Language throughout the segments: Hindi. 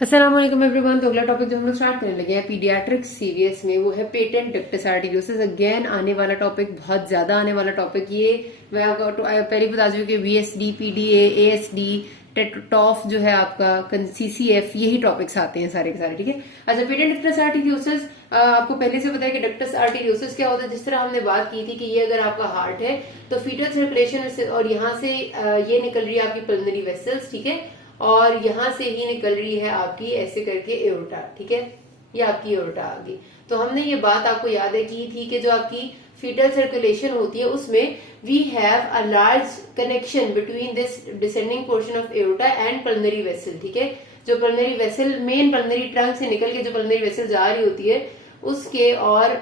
अस्सलाम वालेकुम एवरीवन। तो अगला टॉपिक जो हम लोग स्टार्ट करने लगे हैं पीडियाट्रिक्स सीवीएस में, वो है पेटेंट डक्टस आर्टेरियोसिस। अगेन आने वाला टॉपिक, बहुत ज्यादा आने वाला टॉपिक। ये मैं आपको पहले बता दूं कि वीएसडी, पीडीए, एएसडी, टेटटॉफ जो है आपका, सीसीएफ, यही टॉपिक्स आते हैं सारे के सारे। ठीक है। अच्छा, पेटेंट डक्टस आर्टेरियोसिस आपको पहले से पता है कि डक्टस आर्टेरियोसिस क्या होता है। जिस तरह हमने बात की थी कि ये अगर आपका हार्ट है तो फीटल सर्कुलेशन और यहाँ से ये निकल रही है आपकी पल्मोनरी वेसल्स, ठीक है, और यहां से ही निकल रही है आपकी ऐसे करके एओर्टा, ठीक है, ये आपकी एओर्टा आ गई। तो हमने ये बात आपको याद है की थी कि जो आपकी फीटल सर्कुलेशन होती है उसमें we have a large connection between this descending portion of aorta and pulmonary vessel, ठीक है। जो pulmonary vessel main pulmonary trunk से निकल के जो पल्मोनरी वेसल जा रही होती है उसके, और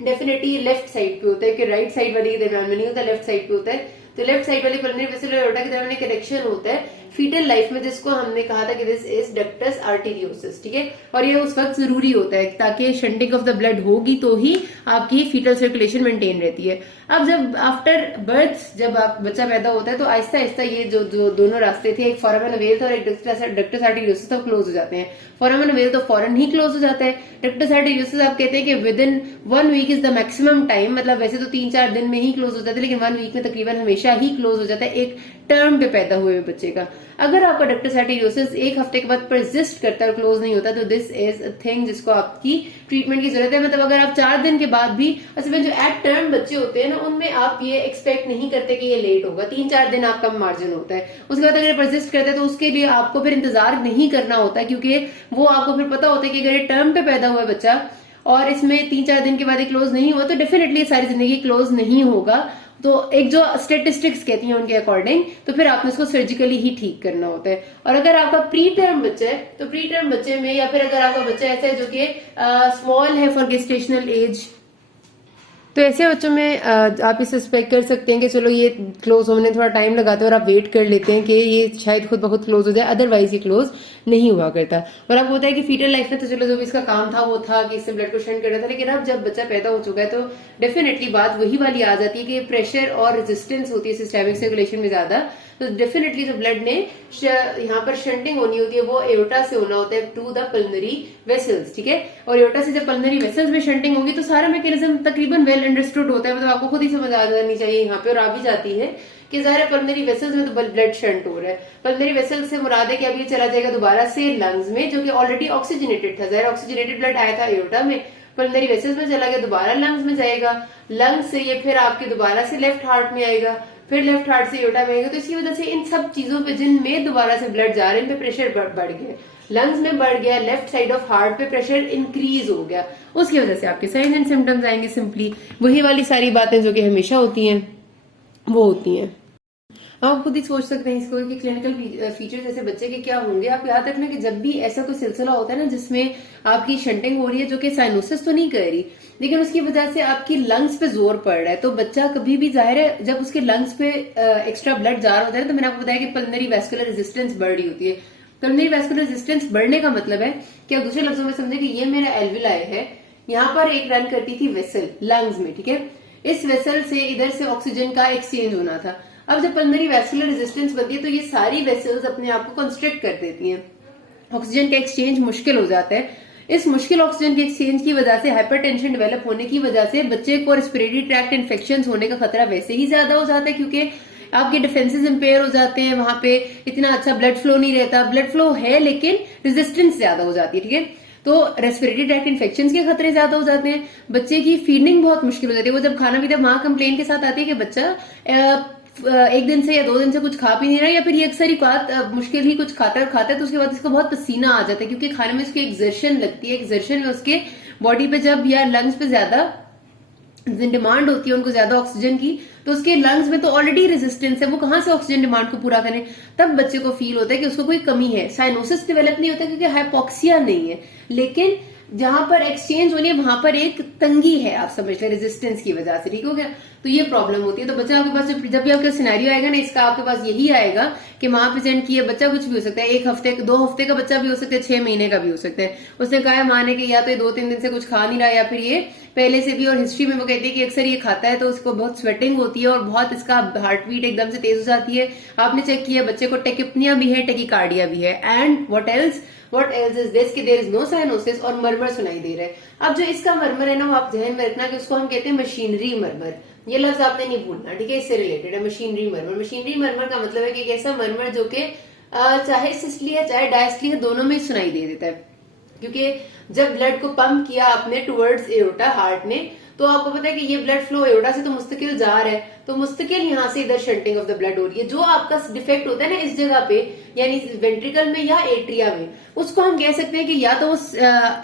डेफिनेटली लेफ्ट साइड पे होता है कि राइट साइड वाले के दरम्यान में नहीं होता, लेफ्ट साइड पे होता है। तो लेफ्ट साइड वाली पल्मोनरी वेसल और एओर्टा के दरम्यान कनेक्शन होता है फीटल लाइफ में, जिसको हमने कहा था कि दिस इज डक्टस आर्टेरियोसिस, ठीक है। और ये उस वक्त जरूरी होता है ताकि शंटिंग ऑफ द ब्लड होगी तो ही आपकी फीटल सर्कुलेशन मेंटेन रहती है। अब जब आफ्टर बर्थ जब आप बच्चा पैदा होता है तो आहिस्ता आहिस्ता ये जो दोनों रास्ते थे, एक फोरामन वेल था और एक डक्टस आर्टेरियोसिस, तो क्लोज हो जाते हैं। फोरामन वेल तो फॉरन ही क्लोज हो जाता है। डक्टस आर्टेरियोसिस आप कहते हैं कि within 1 week is the maximum time, मतलब वैसे तो 3-4 दिन में ही क्लोज हो जाता है, लेकिन 1 वीक में तकरीबन हमेशा ही क्लोज हो जाता है एक टर्म पे पैदा हुए बच्चे का। अगर आपका डक्टस आर्टेरियोसिस 1 हफ्ते के बाद परसिस्ट करता है, क्लोज नहीं होता, तो दिस इज अ थिंग जिसको आपकी ट्रीटमेंट की जरूरत है। मतलब अगर आप 4 दिन के बाद भी, असल में जो एट टर्म बच्चे होते हैं ना, उनमें आप ये एक्सपेक्ट नहीं करते कि ये लेट होगा, 3-4 दिन आपका मार्जिन होता है। उसके बाद अगर परसिस्ट करता है तो उसके लिए आपको फिर इंतजार नहीं करना होता, क्योंकि वो आपको फिर पता होता है कि अगर ये टर्म पे पैदा हुआ है बच्चा और इसमें 3-4 दिन के बाद क्लोज नहीं हुआ तो डेफिनेटली सारी जिंदगी क्लोज नहीं होगा। तो एक जो स्टेटिस्टिक्स कहती हैं उनके अकॉर्डिंग, तो फिर आपने उसको सर्जिकली ही ठीक करना होता है। और अगर आपका प्री टर्म बच्चा है तो प्री टर्म बच्चे में, या फिर अगर आपका बच्चा ऐसा है जो कि स्मॉल है फॉर गेस्टेशनल एज, तो ऐसे बच्चों में आप इसे सस्पेक्ट कर सकते हैं कि चलो ये क्लोज होने थोड़ा टाइम लगाते हैं और आप वेट कर लेते हैं कि ये शायद खुद ब खुद क्लोज हो जाए, अदरवाइज ये क्लोज नहीं हुआ करता। और आपको होता है कि फीटल लाइफ में तो चलो जो भी इसका काम था वो था कि इससे ब्लड को शंट करना था, लेकिन अब जब बच्चा पैदा हो चुका है तो डेफिनेटली बात वही वाली आ जाती है कि प्रेशर और रेजिस्टेंस होती है सिस्टेमिक सर्कुलेशन में ज्यादा। तो डेफिनेटली जो ब्लड ने यहाँ पर शंटिंग होनी होती है वो एओर्टा से होना होता है टू द पल्मोनरी वेसल्स, ठीक है। और एओर्टा से जब पल्मोनरी वेसल्स में शंटिंग होगी तो सारा मैकेनिज्म तकरीबन वेल अंडरस्टूड होता है, मतलब आपको खुद ही समझ आ जानी चाहिए यहाँ पे, और आ भी जाती है कि ज़ाहिर है पल्मोनरी वेसल्स में तो ब्लड शंट हो रहा है। पल्मोनरी वेसल्स से मुराद है कि अब ये चला जाएगा दोबारा से लंग्स में, जो कि ऑलरेडी ऑक्सीजनेटेड था। ज़ाहिर ऑक्सीजनेटेड ब्लड आया था एओर्टा में, पल्मोनरी वेसल्स में चला गया, दोबारा लंग्स में जाएगा, लंग्स से ये फिर आपके दोबारा से लेफ्ट हार्ट में आएगा, फिर लेफ्ट हार्ट से एओर्टा में आएगा। तो इसकी वजह से इन सब चीजों पे जिनमें दोबारा से ब्लड जा रहा है इन पे प्रेशर बढ़ गया, लंग्स में बढ़ गया, लेफ्ट साइड ऑफ हार्ट पे प्रेशर इंक्रीज हो गया, उसकी वजह से आपके साइंस एंड सिम्टम्स आएंगे। सिंपली वही वाली सारी बातें जो कि हमेशा होती हैं वो होती हैं। आप खुद ही सोच सकते हैं इसको कि क्लिनिकल फीचर्स ऐसे बच्चे के क्या होंगे। आप याद रखना कि जब भी ऐसा कोई सिलसिला होता है ना जिसमें आपकी शंटिंग हो रही है, जो कि साइनोसिस तो नहीं कर रही लेकिन उसकी वजह से आपकी लंग्स पे जोर पड़ रहा है, तो बच्चा कभी भी, जाहिर है जब उसके लंग्स पे एक्स्ट्रा ब्लड जा रहा होता है ना, तो मैंने आपको बताया कि पल्मोनरी वैस्कुलर रेजिस्टेंस बढ़ रही होती है। पल्मोनरी वैस्कुलर रेजिस्टेंस बढ़ने का मतलब है कि आप दूसरे लफ्जों में समझे कि ये मेरा एल्विलाई है, यहाँ पर एक रन करती थी वेसल लंग्स में, ठीक है। इस वेसल से इधर से ऑक्सीजन का एक्सचेंज होना था। अब जब पल्मोनरी वैस्कुलर रेजिस्टेंस बनती है तो ये सारी वेसल्स अपने आप को कंस्ट्रिक्ट कर देती हैं, ऑक्सीजन का एक्सचेंज मुश्किल हो जाता है। इस मुश्किल ऑक्सीजन के एक्सचेंज की वजह से हाइपरटेंशन डेवलप होने की वजह से बच्चे को रेस्पिरेटरी ट्रैक्ट इन्फेक्शन होने का खतरा वैसे ही ज्यादा हो जाता है, क्योंकि आपके डिफेंसेस इंपेयर हो जाते हैं, वहां पे इतना अच्छा ब्लड फ्लो नहीं रहता, ब्लड फ्लो है लेकिन रेजिस्टेंस ज्यादा हो जाती है, ठीक है। तो रेस्पिरेटरी ट्रैक्ट इन्फेक्शन के खतरे ज्यादा हो जाते हैं, बच्चे की फीडिंग बहुत मुश्किल हो जाती है। वो जब खाना पीता है वहां कंप्लेन के साथ आती है कि बच्चा 1 दिन से या 2 दिन से कुछ खा पी नहीं रहा, या फिर ये अक्सर ही बात मुश्किल ही कुछ खाता है तो उसके बाद इसको बहुत पसीना आ जाता है, क्योंकि खाने में उसकी एक्सर्शन लगती है, एक्सर्शन में उसके बॉडी पे जब या लंग्स पे ज्यादा डिमांड होती है उनको ज्यादा ऑक्सीजन की, तो उसके लंग्स में तो ऑलरेडी रेजिस्टेंस है, वो कहां से ऑक्सीजन डिमांड को पूरा करें। तब बच्चे को फील होता है कि उसको कोई कमी है। साइनोसिस डेवलप नहीं होता क्योंकि हाइपोक्सिया नहीं है, लेकिन जहां पर एक्सचेंज होनी है वहां पर एक तंगी है, आप समझ लें रेजिस्टेंस की वजह से, ठीक हो गया। तो ये प्रॉब्लम होती है। तो बच्चा आपके पास जब भी आपका सिनेरियो आएगा ना, इसका आपके पास यही आएगा कि माँ प्रेजेंट की है, बच्चा कुछ भी हो सकता है, 1 हफ्ते 2 हफ्ते का बच्चा भी हो सकता है, 6 महीने का भी हो सकता है। उसने कहा है माँ ने कि या तो ये 2-3 दिन से कुछ खा नहीं रहा, या फिर ये पहले से भी, और हिस्ट्री में वो कहती है कि अक्सर ये खाता है तो उसको बहुत स्वेटिंग होती है और बहुत इसका हार्ट बीट एकदम से तेज हो जाती है। आपने चेक किया बच्चे को टेकिपनिया भी है, टेकिकार्डिया भी है, and what else is this कि देयर इज नो साइनोसिस, और मरमर सुनाई दे रहा है। अब जो इसका मरमर है ना, वो आप ध्यान में रखना कि उसको हम कहते हैं मशीनरी मरमर। ये लफ्ज आपने नहीं भूलना, ठीक है, इससे रिलेटेड है मशीनरी मरमर। मशीनरी मरमर का मतलब है कि एक ऐसा मरमर जो कि चाहे सिस्टली है चाहे डायस्टली है, दोनों में सुनाई दे देता है। क्योंकि जब ब्लड को पंप किया आपने टुवर्ड्स एओर्टा हार्ट ने, तो आपको पता है कि ये ब्लड फ्लो एओर्टा से तो मुस्तकिल जा रहा है, तो मुस्तकिल यहाँ से इधर शंटिंग ऑफ द ब्लड हो रही है। जो आपका डिफेक्ट होता है ना इस जगह पे, यानी वेंट्रिकल में या एट्रिया में, उसको हम कह सकते हैं कि या तो वो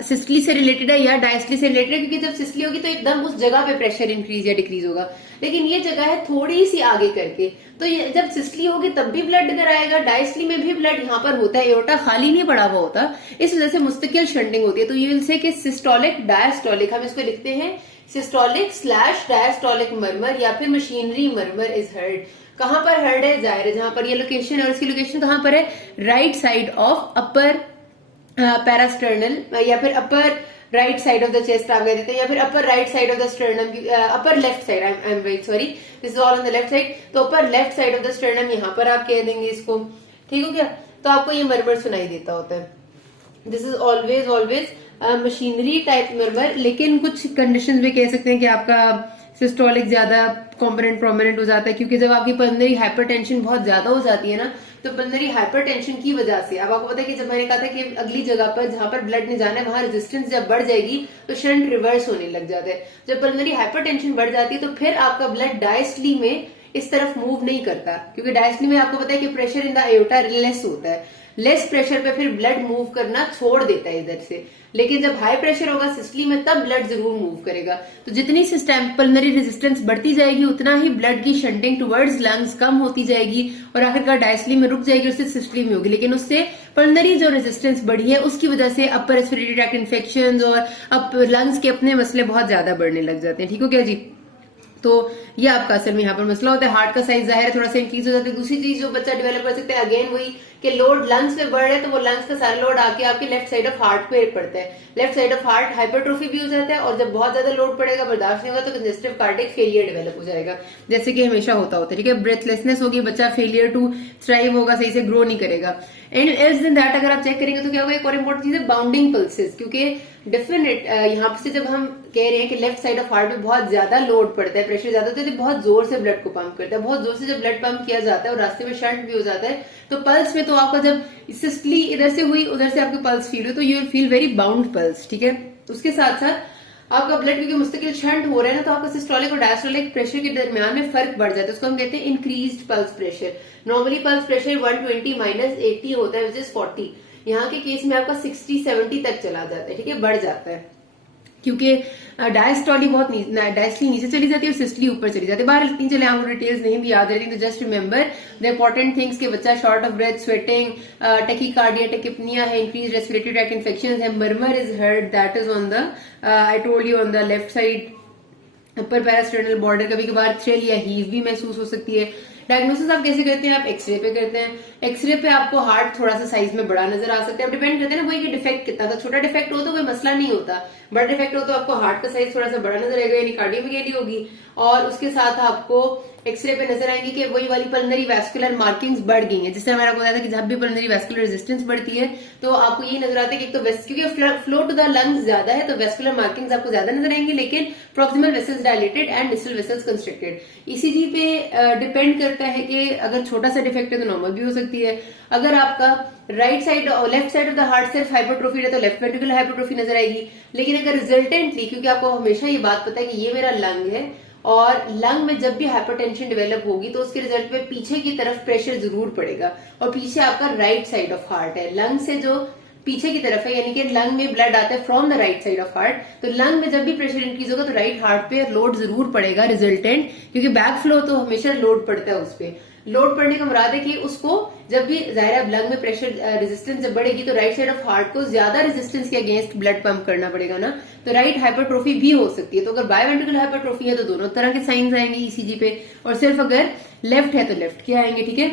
सिस्टली से रिलेटेड है या डायस्टली से रिलेटेड है। क्योंकि जब सिस्टली होगी तो एकदम उस जगह पे प्रेशर इंक्रीज या डिक्रीज होगा, लेकिन ये जगह है थोड़ी सी आगे करके, तो ये जब सिस्टली होगी तब भी ब्लड इधर आएगा, डायस्टली में भी ब्लड यहाँ पर होता है, एओर्टा खाली नहीं पड़ा हुआ होता, इस वजह से मुस्तकिल शंटिंग होती है। तो यू विल से कि सिस्टोलिक डायस्टोलिक, हम इसको लिखते हैं सिस्टोलिक स्लैश डायस्टोलिक मरमर या फिर मशीनरी मरमर इज हर्ड। कहां पर हर्ड है? जाहिर है जहां पर ये लोकेशन है, और इसकी लोकेशन कहां पर है? Right side of upper parasternal, या फिर upper right side of the chest आप कह देते हैं, या फिर upper right side of the sternum, upper left side, I am very sorry, this is all on the left side, तो upper left side of the sternum यहां पर आप कह देंगे इसको, ठीक हो गया। तो आपको ये मरमर सुनाई देता होता है। This is always machinery type murmur, लेकिन कुछ कंडीशंस में कह सकते हैं कि आपका सिस्टोलिक ज्यादा कॉम्पोनेंट प्रोमिनेंट हो जाता है, क्योंकि जब आपकी पल्मोनरी हाइपरटेंशन बहुत ज्यादा हो जाती है ना, तो पल्मोनरी हाइपरटेंशन की वजह से, अब आपको पता है कि जब मैंने कहा था कि अगली जगह पर जहां पर ब्लड नहीं जाना है वहां रेजिस्टेंस जब बढ़ जाएगी तो शंट रिवर्स होने लग जाता है। जब पल्मोनरी हाइपरटेंशन बढ़ जाती है तो फिर आपका ब्लड डायस्टली में इस तरफ मूव नहीं करता, क्योंकि डायस्टली में आपको पता है कि pressure in the aorta less होता है, लेस प्रेशर पे फिर ब्लड मूव करना छोड़ देता है इधर से। लेकिन जब हाई प्रेशर होगा सिस्टली में तब ब्लड जरूर मूव करेगा। तो जितनी सिस्टम पल्मोनरी रेजिस्टेंस बढ़ती जाएगी उतना ही ब्लड की शंटिंग टुवर्ड्स लंग्स कम होती जाएगी और आखिरकार डायस्टली में रुक जाएगी, उससे सिस्टली में होगी। लेकिन उससे पल्मोनरी जो रेजिस्टेंस बढ़ी है उसकी वजह से अपर रेस्पिरेटरी ट्रैक्ट इन्फेक्शन और अपर लंग्स के अपने मसले बहुत ज्यादा बढ़ने लग जाते हैं। ठीक हो क्या जी? तो ये आपका असल में यहाँ पर मसला होता है। हार्ट का साइज जाहिर है थोड़ा सा इंक्रीज हो जाता है। दूसरी चीज जो बच्चा डेवलप कर सकता है, अगेन वही कि लोड लंग्स पे बढ़ रहा है तो वो लंग्स का सारा लोड आके आपके लेफ्ट साइड ऑफ हार्ट पे पड़ता है। Left side of heart hypertrophy भी हो जाता है और जब बहुत ज्यादा लोड पड़ेगा, बर्दाश्त नहीं होगा, तो कंजेस्टिव कार्डियक फेलियर डेवलप हो जाएगा, जैसे कि हमेशा होता है। ठीक है, ब्रेथलेसनेस होगी, बच्चा फेलियर टू थ्राइव होगा, सही से ग्रो नहीं करेगा। एंड एल्स देन दैट अगर आप चेक करेंगे तो क्या होगा, एक और इंपॉर्टेंट चीज है बाउंडिंग पल्सेस, क्योंकि डेफिनेट यहाँ से जब हम कह रहे हैं कि लेफ्ट साइड ऑफ हार्ट में बहुत ज्यादा लोड पड़ता है, प्रेशर ज्यादा होता है, तो बहुत जोर से ब्लड को पंप करता है। बहुत जोर से जब ब्लड पंप किया जाता है और रास्ते में शंट भी हो जाता है, तो पल्स में तो आपका जब सिस्टली इधर से हुई उधर से आपकी पल्स फील हुई तो you will feel very bound pulse. ठीक है, उसके साथ साथ आपका ब्लड क्योंकि मुस्तकिल शंट हो रहा है ना, तो आपका सिस्टोलिक और डायस्टोलिक प्रेशर के दरमियान में फर्क बढ़ जाता है। उसको हम कहते हैं increased pulse pressure. Normally pulse pressure 120 minus 80 होता है, विच इज 40। यहाँ के केस में आपका 60-70 तक चला जाता है। ठीक है, बढ़ जाता है क्योंकि डायस्टोली बहुत डायस्टली नीचे चली जाती है और सिस्टली ऊपर चली जाती है। बाहर इतनी चले आपको डिटेल्स नहीं भी याद रहती, तो just remember the important things कि बच्चा short of breath, sweating, tachycardia, tachypnoea है, इंक्रीज रेस्पिरेटरी ट्रैक्ट इन्फेक्शंस है, murmur is heard, that is on the I told you on the left side upper parasternal border. कभी कभार थ्रिल या हीव भी महसूस हो सकती है। डायग्नोसिस आप कैसे करते हैं? आप एक्सरे पे करते हैं। एक्सरे पे आपको हार्ट थोड़ा सा साइज में बड़ा नजर आ सकता है। अब डिपेंड करते हैं ना वही कि डिफेक्ट कितना था। छोटा डिफेक्ट हो तो कोई मसला नहीं होता, बड़ा डिफेक्ट हो तो आपको हार्ट का साइज थोड़ा सा बड़ा नजर आएगा, यानी कार्डियोमेगेली होगी। और उसके साथ आपको एक्सरे पे नजर आएंगी कि वही वाली पल्मोनरी वैस्कुलर मार्किंग्स बढ़ गई हैं। जिससे हमारा बताया था कि जब भी पल्मोनरी वैस्कुलर रेजिस्टेंस बढ़ती है तो आपको ये नजर आता है कि एक तो क्योंकि फ्लो टू द लंग्स ज्यादा है तो वैस्कुलर मार्किंग्स आपको ज्यादा नजर आएंगी, लेकिन proximal vessels dilated and distal vessels constricted. ECG पे डिपेंड करता है कि अगर छोटा सा डिफेक्ट है तो नॉर्मल भी हो सकती है। अगर आपका राइट साइड और left side of the heart सिर्फ हाइपरट्रोफी है तो लेफ्ट वेंट्रिकुलर हाइपरट्रोफी नजर आएगी। लेकिन अगर रिजल्टेंटली, क्योंकि आपको हमेशा ये बात पता है कि ये मेरा लंग है और लंग में जब भी हाइपरटेंशन डेवलप होगी तो उसके रिजल्ट में पीछे की तरफ प्रेशर जरूर पड़ेगा, और पीछे आपका राइट साइड ऑफ हार्ट है, लंग से जो पीछे की तरफ है, यानी कि लंग में ब्लड आता है from the right side of heart. तो लंग में जब भी प्रेशर इंक्रीज होगा तो राइट हार्ट पे लोड जरूर पड़ेगा रिजल्टेंट, क्योंकि बैक फ्लो तो हमेशा लोड पड़ता है उस पर। लोड पड़ने का मुराद है कि उसको जब भी जाहिर है लंग में प्रेशर रेजिस्टेंस जब बढ़ेगी तो राइट साइड ऑफ हार्ट को ज्यादा रेजिस्टेंस के अगेंस्ट ब्लड पंप करना पड़ेगा ना, तो राइट हाइपरट्रोफी भी हो सकती है। तो अगर बायोवेंट्रिकुलर हाइपरट्रोफी है तो दोनों तरह के साइंस आएंगे ईसीजी पे, और सिर्फ अगर लेफ्ट है तो लेफ्ट के आएंगे, ठीक है,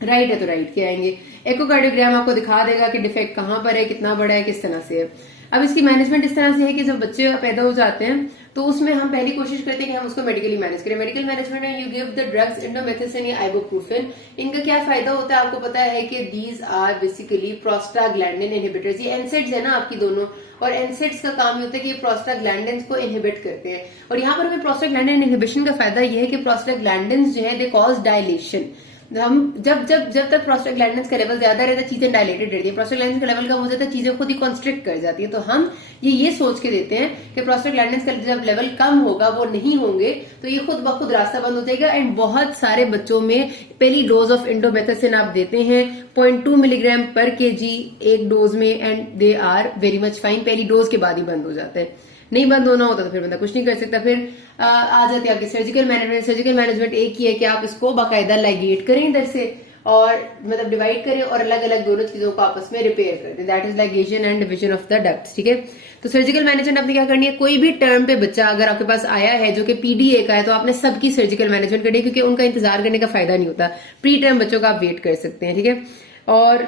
राइट है तो राइट के आएंगे। इकोकार्डियोग्राम आपको दिखा देगा कि डिफेक्ट कहां पर है, कितना बड़ा है, किस तरह से है। अब इसकी मैनेजमेंट इस तरह से है कि जब बच्चे पैदा हो जाते हैं तो उसमें हम पहली कोशिश करते हैं कि हम उसको मेडिकली मैनेज करें। मेडिकल मैनेजमेंट में यू गिव द ड्रग्स इंडोमेथिसिन या आइबुप्रोफेन। इनका क्या फायदा होता है आपको पता है कि these are basically prostaglandin inhibitors. ये एनसेड्स है ना आपकी दोनों, और एनसेड्स का काम ये होता है कि ये प्रोस्टाग्लैंडिन को इनहिबिट करते हैं। और यहाँ पर हमें प्रोस्टाग्लैंडिन इनहिबिशन का फायदा ये है कि प्रोस्टाग्लैंडिन जो है दे कॉज डायलेशन। हम जब जब जब तक प्रोस्टाग्लैंडिन्स का लेवल ज्यादा रहता है चीजें डायलेटेड रहती है, प्रोस्टाग्लैंडिन्स का लेवल कम हो जाता है चीजें खुद ही कॉन्स्ट्रिक्ट कर जाती है। तो हम ये सोच के देते हैं कि प्रोस्टाग्लैंडिन्स का जब लेवल कम होगा, वो नहीं होंगे, तो ये खुद ब खुद रास्ता बंद हो जाएगा। एंड बहुत सारे बच्चों में पहली डोज ऑफ इंडोमेथिसिन आप देते हैं 0.2 मिलीग्राम पर केजी एक डोज में, and they are very much fine. पहली डोज के बाद ही बंद हो जाता है, नहीं बंद होना होता तो फिर बंदा कुछ नहीं कर सकता। फिर आ जाती है आपकी सर्जिकल मैनेजमेंट। सर्जिकल मैनेजमेंट एक ही है कि आप इसको बाकायदा लाइगेट करें इधर से, और मतलब डिवाइड करें और अलग अलग दोनों चीजों को आपस में रिपेयर कर दें। That is ligation and division of the ducts, ठीक है। तो सर्जिकल मैनेजमेंट आपने क्या करनी है, कोई भी टर्म पे बच्चा अगर आपके पास आया है जो कि पीडीए का है तो आपने सबकी सर्जिकल मैनेजमेंट करनी है, क्योंकि उनका इंतजार करने का फायदा नहीं होता। प्री टर्म बच्चों का आप वेट कर सकते हैं, ठीक है। और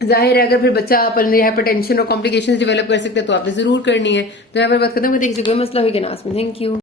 जाहिर है अगर फिर बच्चा पल्मोनरी हाइपरटेंशन और कॉम्प्लिकेशंस डेवलप कर सकते हैं तो आपने जरूर करनी है। तो यहाँ पर बात खत्म करते हैं, किसी कोई मसला हुई कि ना, थैंक यू।